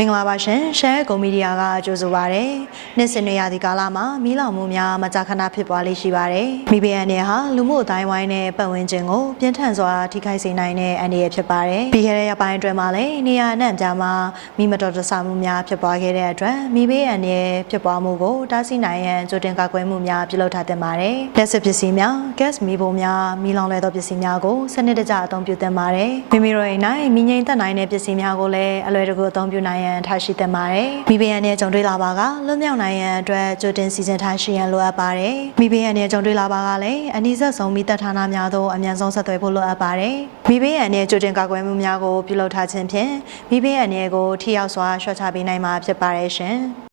မင်္ဂလာပါရှင်ရှမ်းကွန်မီဒီယာကကြိုဆိုပါရစေနေ့စဉ်နေရာဒီကာလမှာမီးလောင်မှုများမကြာခဏဖြစ်ပွားလေးရှိပါတယ်မိဘအန်ရဲ့ဟာလူမှုအတိုင်းဝိုင်းနဲ့ပတ်ဝန်းကျင်ကိုပြင်းထန်စွာထိခိုက်စေနိုင်တဲ့အန်ရဲ့ဖြစ်ပါတယ်ပြီးခဲ့တဲ့ရက်ပိုင်းအတွင်းမှာလည်းနေရာအနှံ့ပြားမှာမိမတော်တဆမှုများဖြစ်ပွားခဲ့တဲ့အတွက်မိဘအန်ရဲ့ဖြစ်ပွားမှုကိုတားဆီးနိုင်ရန်ကြိုတင်ကာကွယ်မှုများပြုလုပ်ထားတင်ပါတယ်လက်စစ်ပစ္စည်းများ gas မီးပုံများမီးလောင်လဲသောပစ္စည်းများကိုစနစ်တကျအသုံးပြုသင့်ပါတယ်မိမိတို့အိမ်၌မီးငိမ့်သက်နိုင်တဲ့ပစ္စည်းများကိုလည်းအလွယ်တကူအသုံးပြုနိုင်ရန်ထားရှိသင့်ပါတယ်မိဘရန်နဲ့ကြုံတွေ့လာပါကလွတ်မြောက်နိုင်ရန်အတွက်ကြိုတင်စီစဉ်ထားရှိရန်လိုအပ်ပါတယ်မိဘရန်နဲ့ကြုံတွေ့လာပါကလည်းအနည်းဆက်ဆုံးမိသက်ဌာနများသို့အမြန်ဆုံးဆက်သွယ်ဖို့လိုအပ်ပါတယ်မိဘရန်နဲ့ကြိုတင်ကာကွယ်မှုများကိုပြုလုပ်ထားခြင်းဖြင့်မိဘရန်နဲ့ကိုထိရောက်စွာရှော့ချပေးနိုင်မှာဖြစ်ပါတယ်ရှင်